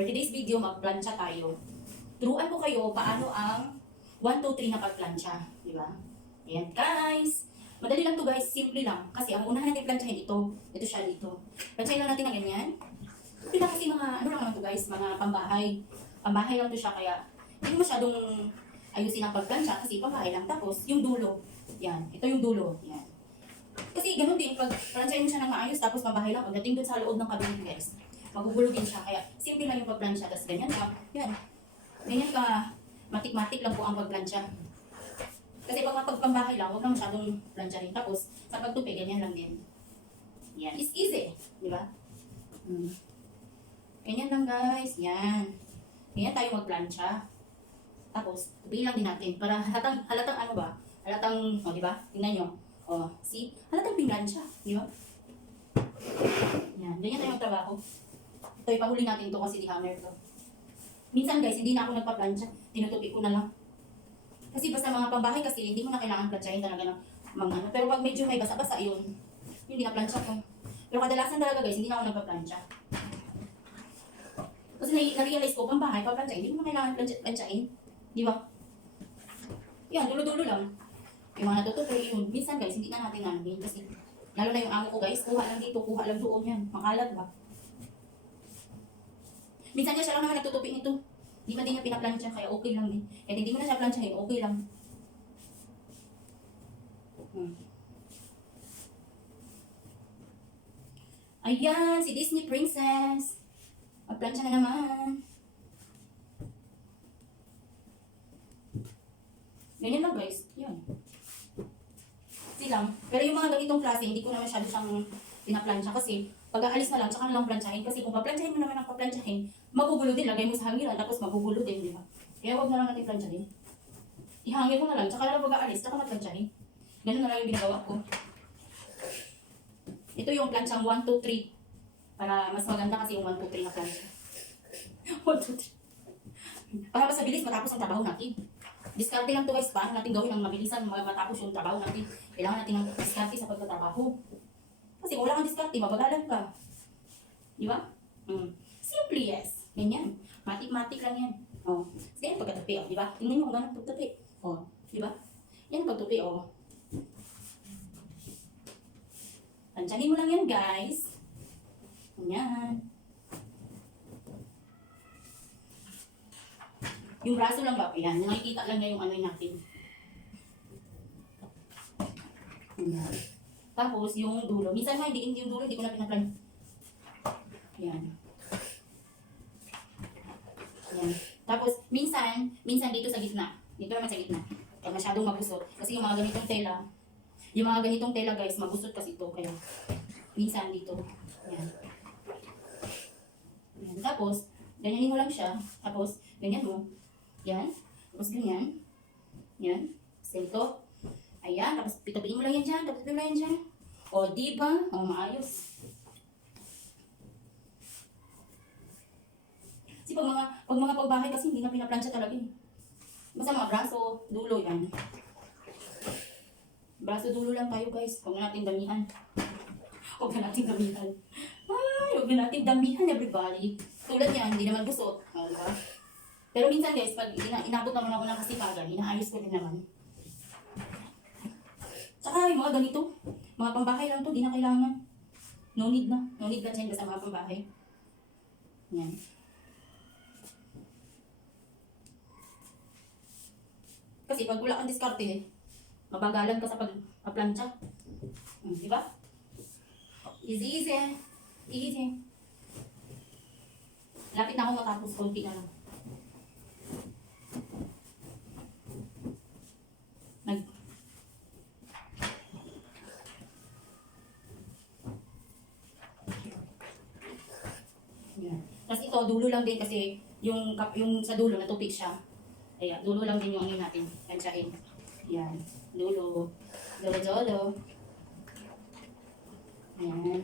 For today's video, magplancha tayo. Turuan ko kayo paano ang 1, 2, 3 na pagplancha. Di ba? Ayan guys. Madali lang to guys. Simple lang. Kasi ang unahan natin planchahin ito. Ito siya dito. Planchahin lang natin na ganyan. Ito na kasi mga, ano lang naman to guys, mga pambahay. Pambahay lang to siya kaya hindi masyadong ayusin ang pagplancha kasi pambahay lang. Tapos yung dulo. Yan. Ito yung dulo. Yan. Kasi ganun din, pag planchahin mo siya ng maayos tapos pambahay lang. Pagdating dun sa loob ng cabinet guys, magugulugin siya. Kaya simple lang yung pagplansya. Tapos ganyan lang. Yan. Ganyan ka. Matik-matik lang po ang pagplansya. Kasi pag pagpambahay lang, huwag na masyadong plansyahin. Tapos, sa pagtupi, ganyan lang din. Yan. It's easy. Di ba? Ganyan lang guys. Yan. Ganyan tayo magplansya. Tapos, tupi lang din natin. Para halatang ano ba? Halatang, o di ba? Tingnan nyo. O, see? Halatang pinglansya. Di ba? Yan. Ganyan tayo magtrabaho. Ito, ipahuli natin to kasi di-hammer to. Minsan guys, hindi na ako nagpa-plancha. Tinutupi ko na lang. Kasi basta mga pambahay kasi hindi mo na kailangan planchahin talaga ng mga ano. Pero pag medyo may basa-basa yun, hindi na plancha ko. Pero kadalasan talaga guys, hindi na ako nagpa-plancha. Kasi na-realize ko, pambahay, pa-plancha, hindi mo na kailangan planchahin. Di ba? Yan, dulo-dulo lang. Yung mga natutupi yun. Minsan guys, hindi na natin namin. Kasi lalo na yung amo ko guys, kuha lang dito, kuha lang doon yan. Makalat ba? Minsan nga siya lang naman nagtutupi nito. Di ba din niya pinaplansya, kaya okay lang din. Kaya hindi mo na siya plansyahin, okay lang. Ayan, si Disney Princess. Magplansya na naman. Ganyan lang guys. Yan. Silang. Pero yung mga ganitong klase, hindi ko na masyado siyang pinaplansya kasi pag aalis na lang, tsaka na lang plansyahin. Kasi kung paplansyahin mo naman ang paplansyahin, magugulo din. Lagay mo sa hangiran, tapos magugulo din, di ba? Kaya huwag na lang natin plansyahin. Ihangin mo na lang, tsaka na lang pag aalis, tsaka matplansyahin. Ganun na lang yung ginagawa ko. Ito yung plansyang 1, 2, 3. Para mas maganda kasi yung 1, 2, 3 na plansya. 1, 2, 3. Para mas mabilis matapos ang trabaho natin. Diskarte lang to guys, paano natin gawin ang mabilisan matapos yung trabaho natin. Kailangan natin ng diskarte sa pagtatrabaho. Kasi kung wala kang diskarte, mabagalan ka. Di ba? Simple, yes. Ganyan. Matik-matik lang yan. Oh. Ganyan pagkatupi, oh. Di ba? Tingnan nyo kung gano'ng pagtupi. Oh. Di ba? Yan pagtupi, oh. Tansyahin mo lang yan, guys. Ganyan. Yung braso lang ba? Yan. Nakikita lang na yung ano natin. Yan. Tapos, yung dulo. Minsan nga, hindi yung dulo, hindi ko na pinaplan. Yan. Yan. Tapos, minsan dito sa gitna. Dito naman sa gitna. Pag masyadong mabusot. Kasi yung mga ganitong tela guys, mabusot kasi ito. Kaya, minsan dito. Yan. Yan. Tapos, ganyanin mo lang siya. Tapos, ganyan mo. Yan. Tapos, ganyan. Yan. Tapos, ito. Ayan. Tapos, pitapiin mo lang yan dyan. Tapos, pitapiin mo lang yan dyan. O, diba? O, maayos. Kasi pag mga pagbahay kasi hindi na pinaplansya talaga eh. Basta mga braso, dulo yan. Braso, dulo lang tayo guys. Huwag na natin damihan. Huwag na natin damihan. Ay, huwag na natin damihan everybody. Tulad yan, hindi naman busot. Diba? Pero minsan guys, pag inabot naman ako ng kasipagan, inaayos ko din naman. Tsaka yung mga ganito, mga pambahay lang to, di na kailangan. No need na. No need lang siya sa mga pambahay. Yan. Kasi pag wala kang diskarte, mabagalan ka sa pagplansya. Di ba? Easy, easy. Easy. Lapit na ako matapos, konti na lang. Tapos ito, dulo lang din kasi yung sa dulo, natupik siya. Kaya, dulo lang din yung ano natin, kansyahin. Yan, dulo. Dulo. Yan.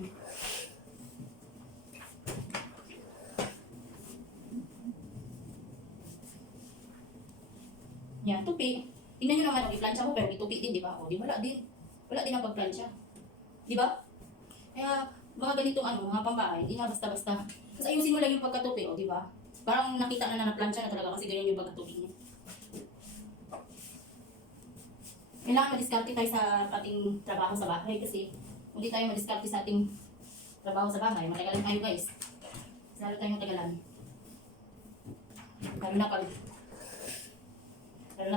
Yan, tupi. Tingnan nyo naman, i-plansya mo, pero itupi din, di ba? O, di wala din. Wala din ang pagplansya. Di ba? Kaya, mga ganitong mga pambahay, di na basta-basta. Tapos ayusin mo lang yung pagkatupi, o, di ba? Parang nakita na na-plancha na talaga kasi ganyan yung pagkatubig niya. Kailangan madiskarte tayo sa ating trabaho sa bahay kasi kung di tayo madiskarte sa ating trabaho sa bahay, matagalan tayo guys. Lalo tayong matagalan. Lalo na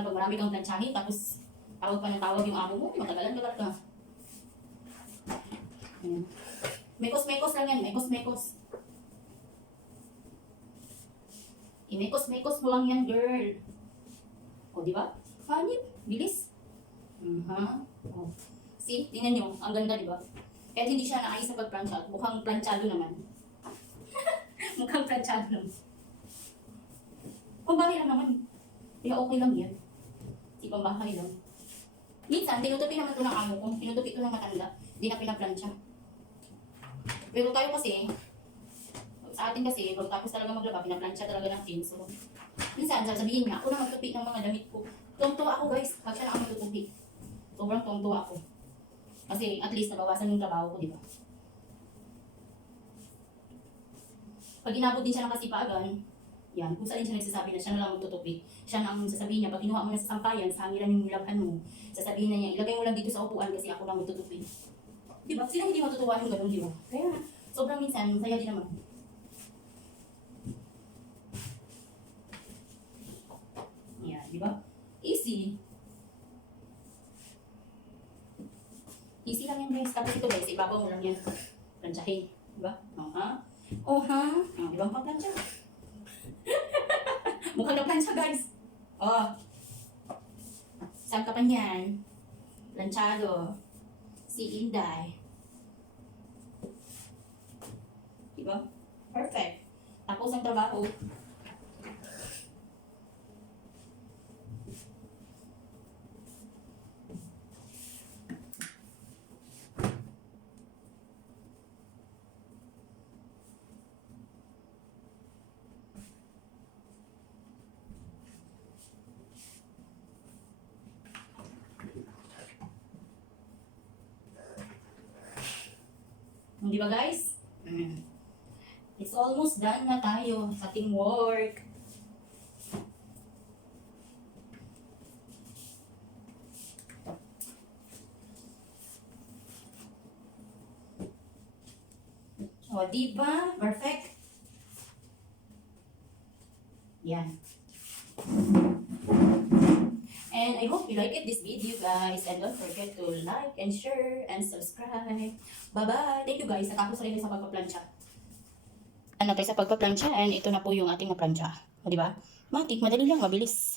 pag marami kang plantsahin tapos tawag pa ng tawag yung amo mo, matagalan ka talaga. Ayan. Mekos-mekos lang yan, mekos-mekos. I-mekos-mekos mo lang yan, girl. O, di ba? Hanip, bilis. Oh. See, tingnan nyo, ang ganda, di ba? Kahit hindi siya naayos sa pagplansya, mukhang planchado naman. Mukhang planchado naman. Pambahay lang naman. Kaya okay lang yan. Si pambahay lang. Minsan, tinutupi naman ito ng amo ko. Tinutupi ito ng matanda. Hindi na pinaplansya. Pero tayo kasi, sa atin kasi, pagkatapos talaga maglaba, pinaplansya talaga ng tin. So, minsan, sasabihin niya, ako na magtupi ng mga damit ko. Tuwang-tuwa ako guys, pag siya na ang magtutupi. Sobrang tuwang-tuwa ako. Kasi at least nabawasan yung trabaho ko, di ba? Pag inabot din siya ng kasipagan, yan, kung saan siya nagsasabi na siya na lang magtutupi. Siya na ang sasabihin niya, pag kinuha mo na sa sampayan, sa hangiran yung nilabhan mo, sasabihin na niya, ilagay mo lang dito sa upuan kasi ako lang magtutupi. Di ba? Sila hindi matutuwa yung ganun, di ba? Kaya, sobrang minsan, saya din naman. Yan, di ba? Easy. Easy lang yan guys. Tapos ito guys, ibabaw mo lang yan. Plansyahin. Diba? Oh ha? Di ba magplansya? Mukhang naplansya guys. Oh. Saan ka pa niyan? Planchado. Si Inday. Diba? Perfect. Tapos ang trabaho. Di ba guys? It's almost done na tayo sa ating work. O, di ba? Perfect. Yan. And I hope you liked this video guys. And don't forget to like and share and subscribe. Bye-bye. Thank you guys. Natapos rin sa pagpaplansya. Ano tayo sa pagpaplansya and ito na po yung ating naplansya. O, di ba? Matik, madali lang, mabilis.